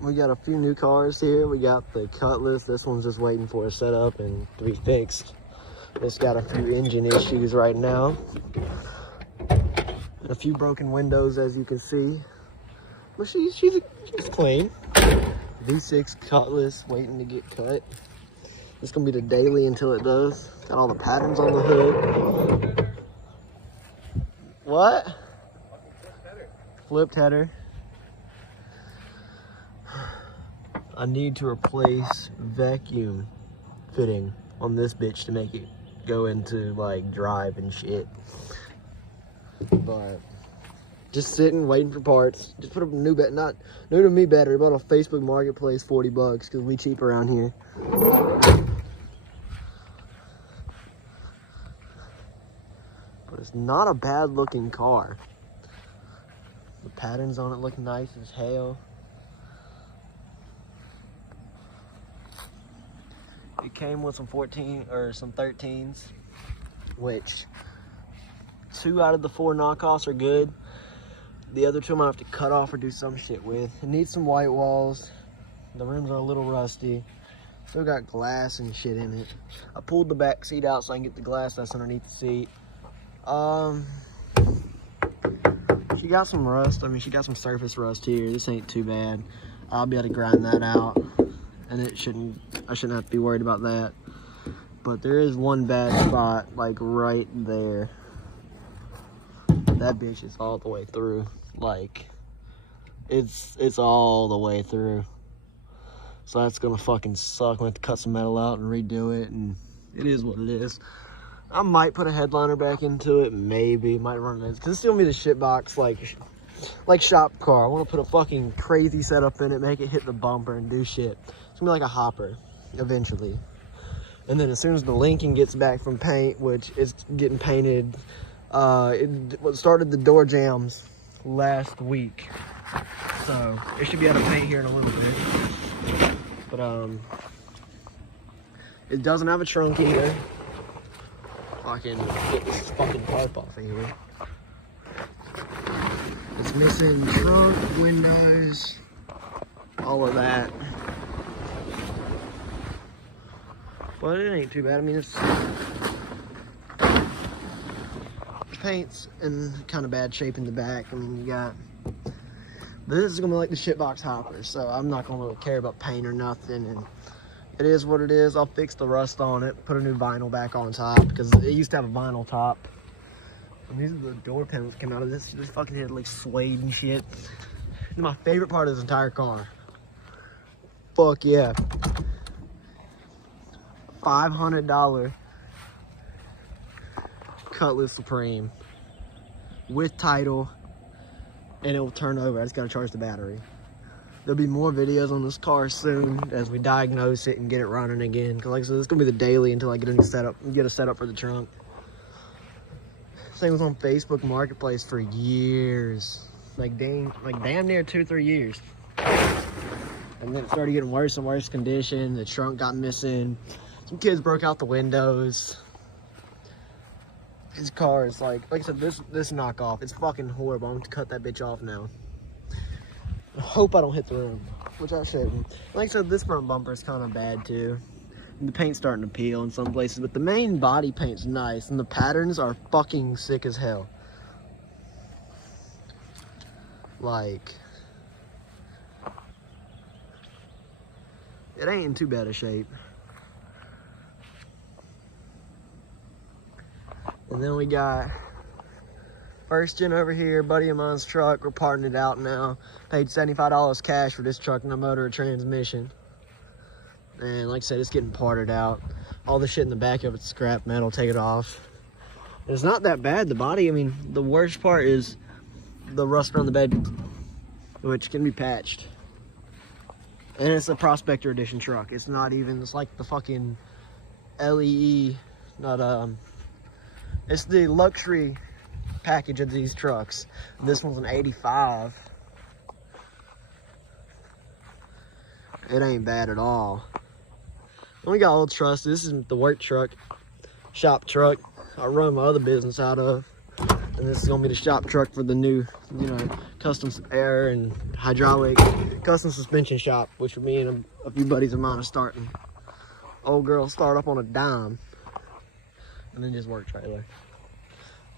We got a few new cars here. We got the Cutlass. This one's just waiting for a setup and to be fixed. It's got a few engine issues right now. A few broken windows, as you can see. But she's clean. V6 Cutlass waiting to get cut. It's gonna be the daily until it does. Got all the patterns on the hood. What? Flipped header. I need to replace vacuum fitting on this bitch to make it go into like drive and shit. But just sitting, waiting for parts. Just put a new not new to me battery. Bought on Facebook Marketplace, 40 bucks because we cheap around here. But it's not a bad looking car. The patterns on it look nice as hell. It came with some 13s, which 2 out of the 4 knockoffs are good. The other 2 I might have to cut off or do some shit with. It needs some white walls. The rims are a little rusty. Still got glass and shit in it. I pulled the back seat out so I can get the glass that's underneath the seat. She got some rust. I mean, she got some surface rust here. This ain't too bad. I'll be able to grind that out, and I shouldn't have to be worried about that. But there is one bad spot, like right there. That bitch is all the way through. Like, it's all the way through. So that's gonna fucking suck. I'm gonna have to cut some metal out and redo it, and it is what it is. I might put a headliner back into it, maybe. Might run it, because it's gonna be the shit box, like shop car. I want to put a fucking crazy setup in it, make it hit the bumper and do shit. It's gonna be like a hopper, eventually. And then as soon as the Lincoln gets back from paint, which is getting painted, it started the door jambs last week. So it should be out of paint here in a little bit. But it doesn't have a trunk either. I can get this fucking tarp off of here. It's missing trunk, windows, all of that. But it ain't too bad. I mean, it's paint's in kind of bad shape in the back. I mean, you got, this is gonna be like the shitbox hopper, so I'm not gonna really care about paint or nothing. And it is what it is. I'll fix the rust on it, put a new vinyl back on top, because it used to have a vinyl top. And these are the door panels that came out of this. This fucking head like suede and shit. And my favorite part of this entire car. Fuck yeah. $500 Cutlass Supreme with title, and it will turn over. I just gotta charge the battery. There'll be more videos on this car soon as we diagnose it and get it running again. Because like I said, this is gonna be the daily until I get a new setup, get a setup for the trunk. This thing was on Facebook Marketplace for years, like damn near 2-3 years. And then it started getting worse and worse condition. The trunk got missing. Some kids broke out the windows. His car is like I said, this knockoff, it's fucking horrible. I'm going to cut that bitch off now. I hope I don't hit the rim, which I shouldn't. Like I said, this front bumper is kind of bad too. And the paint's starting to peel in some places, but the main body paint's nice, and the patterns are fucking sick as hell. Like, it ain't in too bad a shape. And then we got first gen over here, buddy of mine's truck. We're parting it out now. Paid $75 cash for this truck, no motor or transmission. And like I said, it's getting parted out. All the shit in the back of it's scrap metal, take it off. And it's not that bad, the body. I mean, the worst part is the rust around the bed, which can be patched. And it's a Prospector Edition truck. It's not even, it's like the fucking LEE, not, it's the luxury package of these trucks. This one's an 85. It ain't bad at all. And we got old trusses. This is the work truck, shop truck I run my other business out of. And this is gonna be the shop truck for the new, you know, custom air and hydraulic custom suspension shop, which me and a few buddies of mine are starting. Old girl start up on a dime and then just work trailer.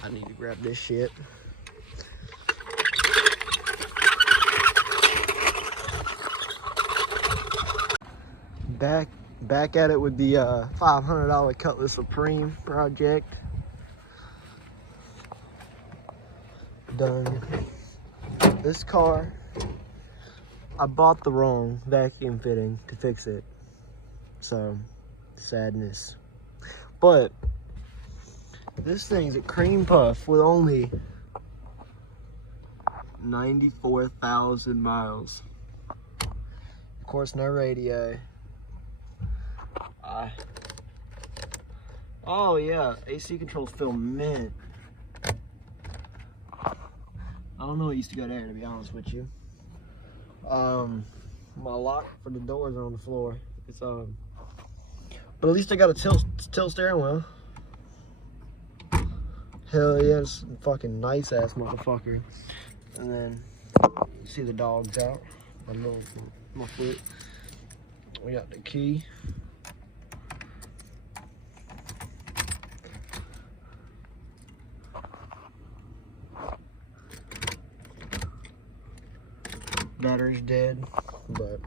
I need to grab this shit. Back at it with the $500 Cutlass Supreme project. Done. This car, I bought the wrong vacuum fitting to fix it. So, sadness. But this thing's a cream puff with only 94,000 miles. Of course, no radio. Oh yeah, AC controls feel mint. I don't know what used to go there, to be honest with you. My lock for the doors are on the floor. It's but at least I got a tilt steering wheel. Hell yeah, it's a fucking nice ass motherfucker. And then you see the dogs out. My foot. We got the key. Battery's dead, but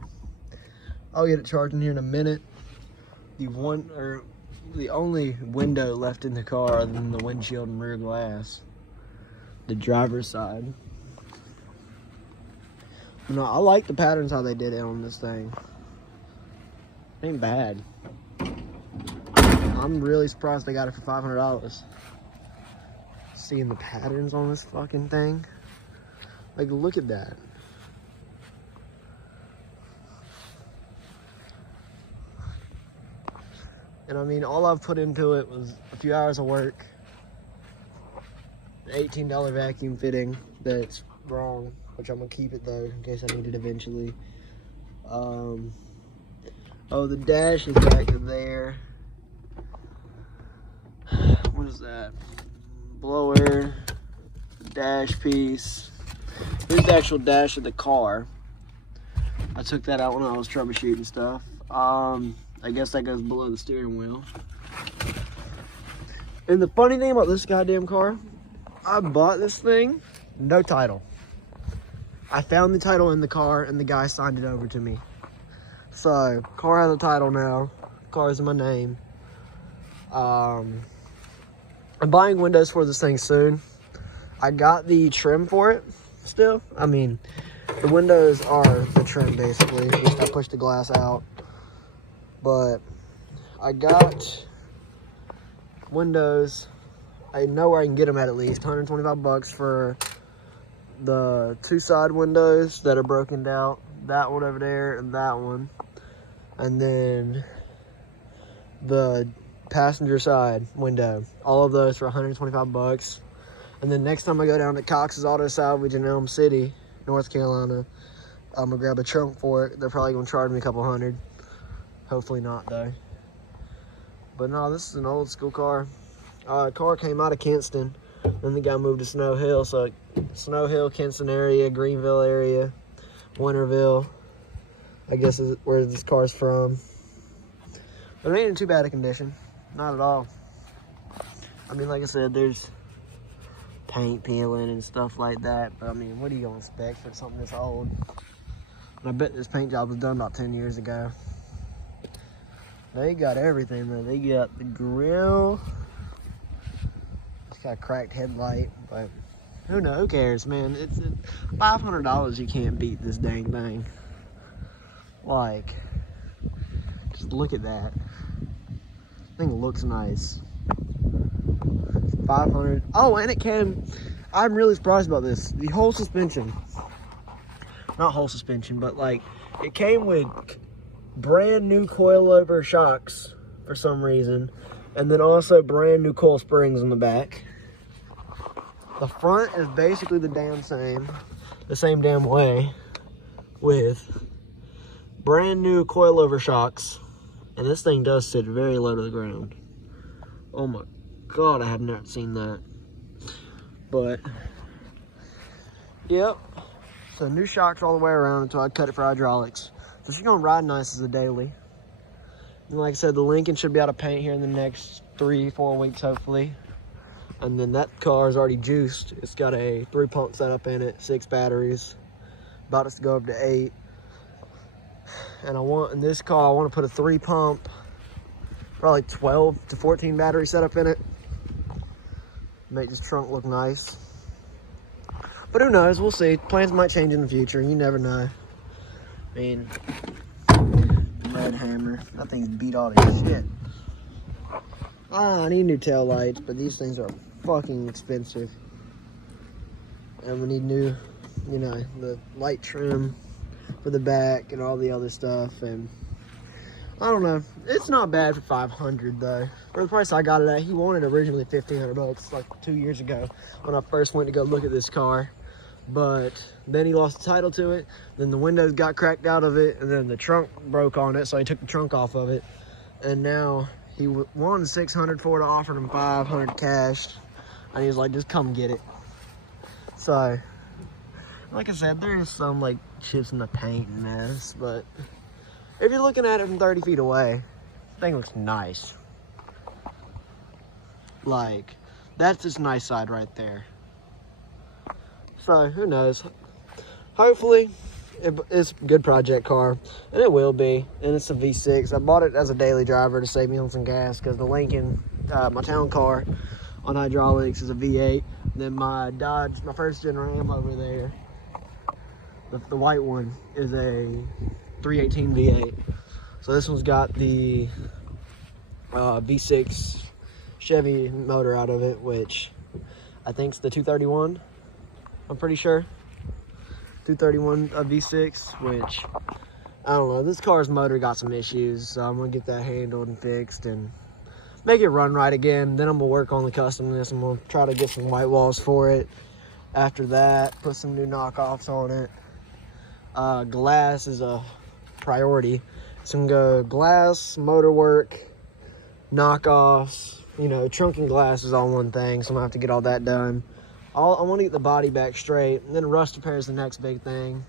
I'll get it charging here in a minute. The only window left in the car other than the windshield and rear glass, the driver's side. No, I like the patterns how they did it on this thing. Ain't bad. I'm really surprised they got it for $500. Seeing the patterns on this fucking thing, like, look at that. And I mean, all I've put into it was a few hours of work, an $18 vacuum fitting that's wrong, which I'm gonna keep it though in case I need it eventually. Oh, the dash is back there. What is that? Blower, dash piece. Here's the actual dash of the car. I took that out when I was troubleshooting stuff. I guess that goes below the steering wheel. And the funny thing about this goddamn car, I bought this thing, no title. I found the title in the car and the guy signed it over to me. So, car has a title now. Car's in my name. I'm buying windows for this thing soon. I got the trim for it still. I mean, the windows are the trim basically. Just I pushed the glass out. But I got windows. I know where I can get them at least. 125 bucks for the two side windows that are broken out. That one over there and that one. And then the passenger side window. All of those for 125 bucks. And then next time I go down to Cox's Auto Salvage in Elm City, North Carolina, I'm gonna grab a trunk for it. They're probably gonna charge me a couple $100. Hopefully not though. But no, this is an old school car. Car came out of Kinston. Then the guy moved to Snow Hill. So Snow Hill, Kinston area, Greenville area, Winterville, I guess is where this car's from. But it ain't in too bad a condition. Not at all. I mean, like I said, there's paint peeling and stuff like that. But I mean, what are you gonna expect for something this old? And I bet this paint job was done about 10 years ago. They got everything though. They got the grill. It's got a cracked headlight, but who knows? Who cares, man? It's $500. You can't beat this dang thing. Like, just look at that. Thing looks nice. 500. Oh, and it came. I'm really surprised about this. The whole suspension. Not whole suspension, but like it came with brand new coilover shocks for some reason, and then also brand new coil springs on the back. The front is basically the same damn way, with brand new coilover shocks, and this thing does sit very low to the ground. Oh my god, I have not seen that. But yep. So new shocks all the way around until I cut it for hydraulics. So she's gonna ride nice as a daily. And like I said, the Lincoln should be out of paint here in the next 3-4 weeks, hopefully. And then that car is already juiced. It's got a 3-pump setup in it, 6 batteries. About us to go up to 8. And in this car, I want to put a 3-pump, probably 12 to 14 battery setup in it. Make this trunk look nice. But who knows, we'll see. Plans might change in the future, you never know. I mean, red hammer, that thing's beat all to shit. I need new tail lights, but these things are fucking expensive. And we need new, you know, the light trim for the back and all the other stuff. And I don't know, it's not bad for $500 though. For the price I got it at, he wanted originally $1,500 like 2 years ago when I first went to go look at this car. But then he lost the title to it, then the windows got cracked out of it, and then the trunk broke on it, so he took the trunk off of it. And now he wanted $600 for it. I offered him $500 cash, and he was like, just come get it. So like I said, there is some like chips in the paint and this, but if you're looking at it from 30 feet away, the thing looks nice. Like, that's its nice side right there. So who knows? Hopefully it's a good project car, and it will be. And it's a V6. I bought it as a daily driver to save me on some gas, because the Lincoln, my town car on hydraulics, is a V8. Then my Dodge, my first gen Ram over there, the white one, is a 318 V8. So this one's got the V6 Chevy motor out of it, which I think is the 231. I'm pretty sure 231 V6, which I don't know. This car's motor got some issues, so I'm gonna get that handled and fixed and make it run right again. Then I'm gonna work on the customness. I'm gonna try to get some white walls for it. After that, put some new knockoffs on it. Glass is a priority. So I'm gonna go glass, motor work, knockoffs. You know, trunk and glass is all one thing, so I'm gonna have to get all that done. I want to get the body back straight, and then rust repair is the next big thing.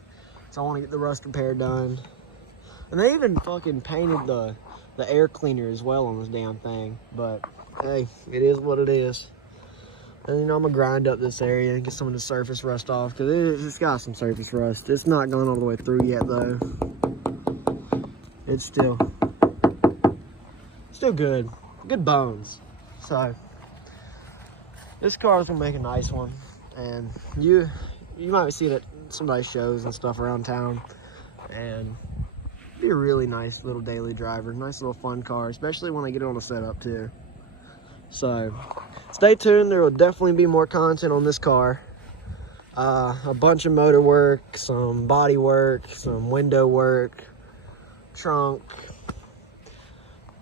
So I want to get the rust repair done. And they even fucking painted the air cleaner as well on this damn thing. But hey, it is what it is. And you know, I'm gonna grind up this area and get some of the surface rust off, because it's got some surface rust. It's not going all the way through yet though. It's still good. Good bones. So this car is gonna make a nice one, and you might see it at some nice shows and stuff around town, and be a really nice little daily driver, nice little fun car, especially when I get it on a setup too. So stay tuned, there will definitely be more content on this car. A bunch of motor work, some body work, some window work, trunk.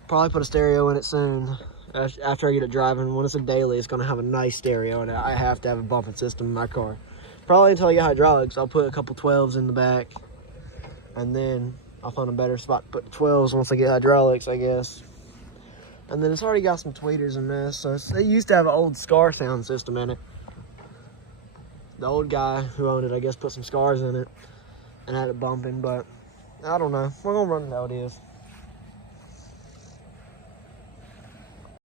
Probably put a stereo in it soon. After I get it driving, when it's a daily, it's gonna have a nice stereo in it. I have to have a bumping system in my car. Probably until I get hydraulics, I'll put a couple 12s in the back, and then I'll find a better spot to put the 12s once I get hydraulics, I guess. And then it's already got some tweeters in this, so they used to have an old Scar sound system in it. The old guy who owned it, I guess, put some Scars in it and had it bumping, but I don't know. We're gonna run it how it is.